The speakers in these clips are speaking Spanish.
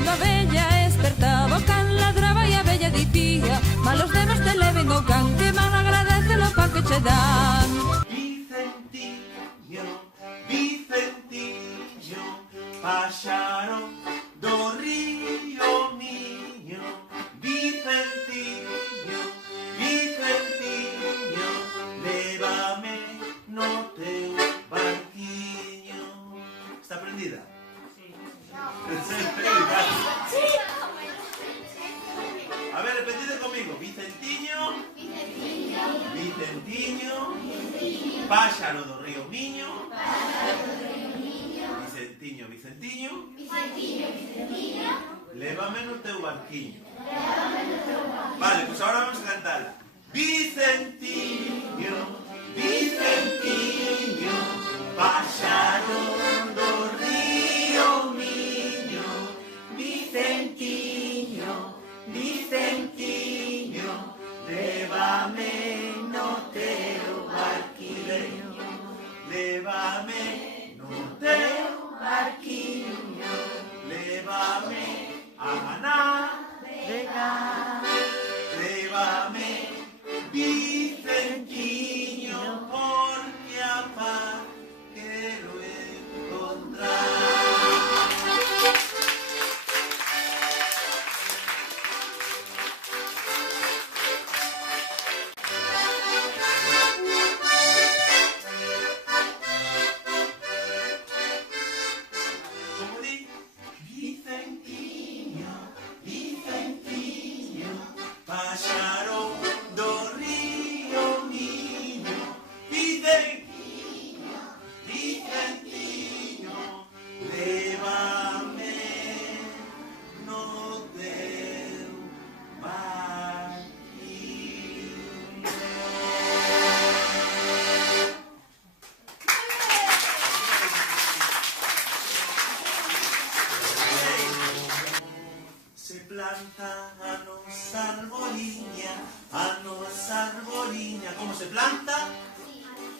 Cando a vella espertaba, o can ladraba e a vella dicía: malos dedos te leven o can, que mal agradece o pan que che dan. Vicentiño, Vicentiño, páxaro do río miño. Vicentiño, Vicentiño, lévame no teu barquiño. Está aprendida? Sí. A ver, repetid conmigo. Vicentiño, Vicentiño, páxaro do río miño. Vicentiño, Vicentiño, lévame no teu barquiño. Vale, pues ahora vamos a cantarla. Vicentiño, Vicentiño, páxaro do río miño. Vicentiño, Vicentiño, lévame no teu barquiño. Lévame no teu barquiño. Lévame a navegar. Lévame, Vicentiño, porque a paz quero encontrar. Como di, Vicentiño, Vicentiño, páxaro do río miño. Vicentiño, Vicentiño, lévame no teu barquiño. Se planta a nosa arboliña, a nosa arboliña. Como se planta?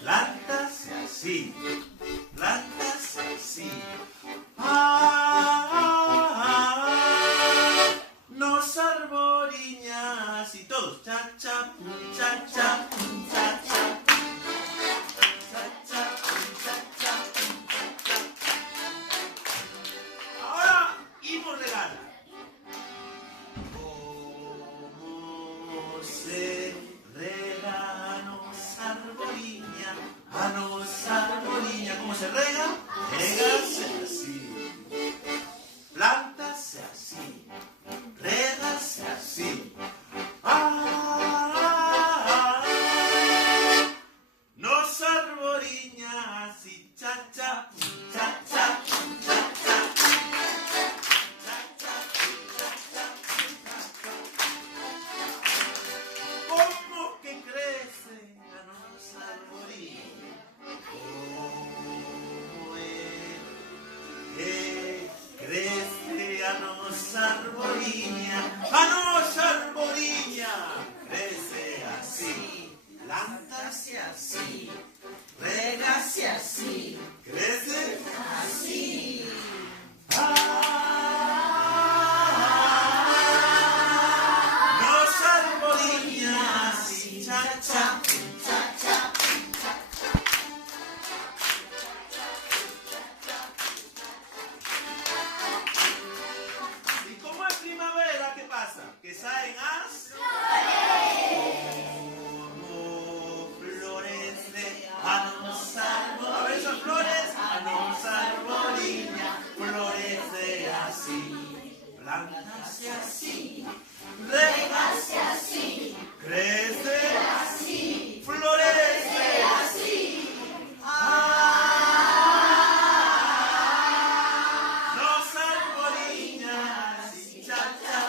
Plantase así, plantase así. Nosa arboliña, así todos. Cha, cha, pum, cha, cha, pum, cha, cha. Cha, cha, pum, cha, cha, pum, cha, cha. Ahora, imos regalar. Como se rega a nosa arboliña, a nosa arboliña. ¿Cómo se rega? Régase así, plántase así, régase así. Nosa arboliña así, cha, cha, cha, cha, cha, cha. Como que crece a nosa arboliña, como que crece a nosa arboliña, crece así, plántase así, régase así, crece así. Nosa arboliña así, cha, cha, cha, cha. ¿Y cómo es primavera? ¿Qué pasa? Que saen as como florece a nosa arboliña. A ver esas flores, a nosa arboliña, florece así, plántase así, régase así, crece así, florece así. Nosa arboliña así, cha, cha,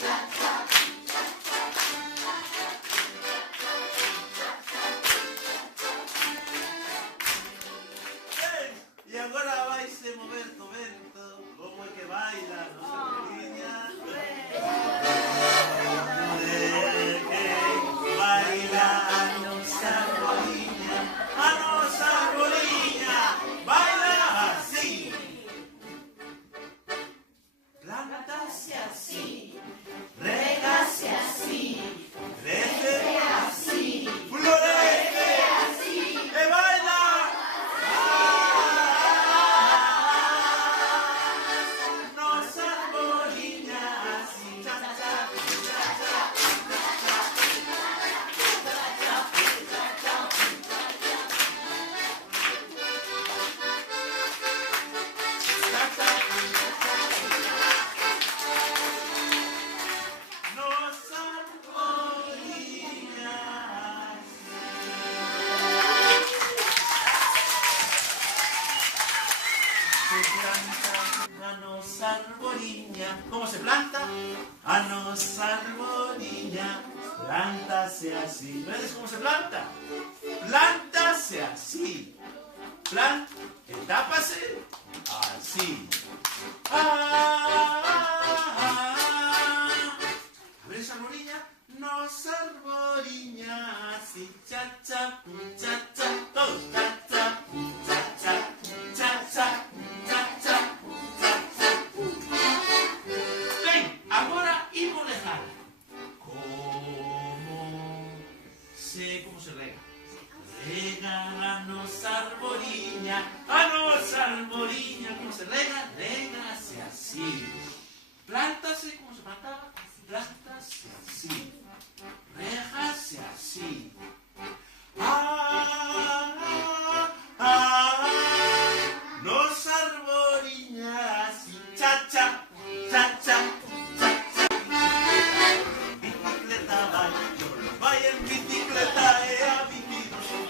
cha, cha. E agora vaise mover co vento, como é que baila a nosa arboliña. Baila a nosa arboliña, baila así. Planta canta, a nosa arboriña. Como se planta? A nosa arboriña. Plántase así. ¿Ves cómo se planta? Plántase así. Tápase así. ¿Ves esa arboriña? Nosa arboriña así. Cha, cha, cha, cha. Todos. Cha, cha, cha, cha, cha, cha, cha, cha, cha. Ben, agora imos dejar. ¿Cómo se rega? Rega a nosa arboriña, ¿cómo se rega? Régase así. Plántase, ¿cómo se plantaba? Plántase así. Régase así. Nosa arboriña así. Cha, cha, cha, cha. Bicicleta vai, vai en bicicleta, a vivido seu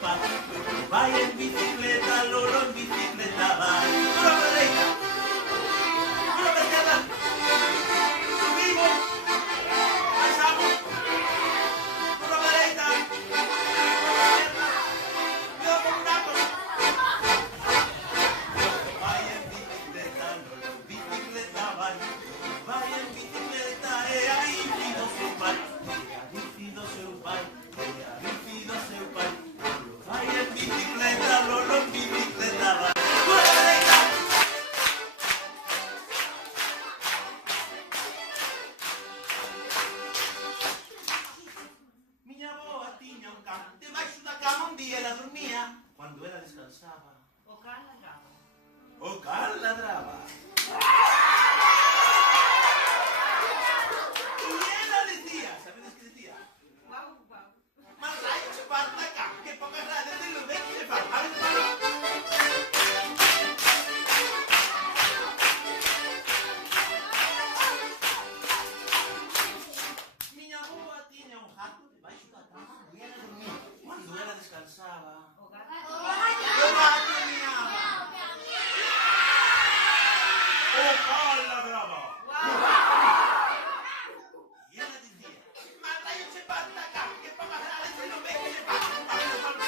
pai, vai en bicicleta, lolo en bicicleta vai. Por la derecha, por la izquierda, subimos, bajamos, por la derecha, por la izquierda, cuidado con un gato. Vai en bicicleta, lolo en bicicleta vai, vai en bicicleta, a vivido seu pai, a vivido seu pai. Vai en bicicleta, lolo en bicicleta vai. Por la derecha. Miña avoa tiña un can debaixo da cama onde ela dormía. Cando ela descansaba, o can ladraba. O can ladraba. E ela decía, sabedes que decía? Guau, guau. Mas raio se falta acá, que pocas radios de lo ven que se falta. A ver, para. Miña avoa tiña un gato debaixo da cama e ela dormía. Cando ela descansaba, o gato miaba. O can ladraba. E ela dicía, mas raio se falta acá, que pocas radios de lo ven que se falta. A ver, para.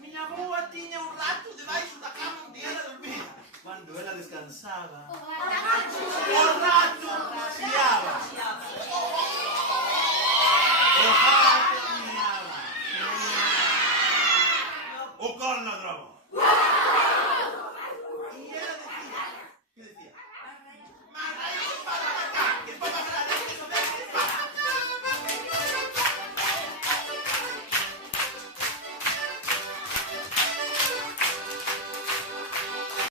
Miña avoa tiña un rato debaixo da cama onde ela dormía. Cando ela descansaba, o rato chiaba. O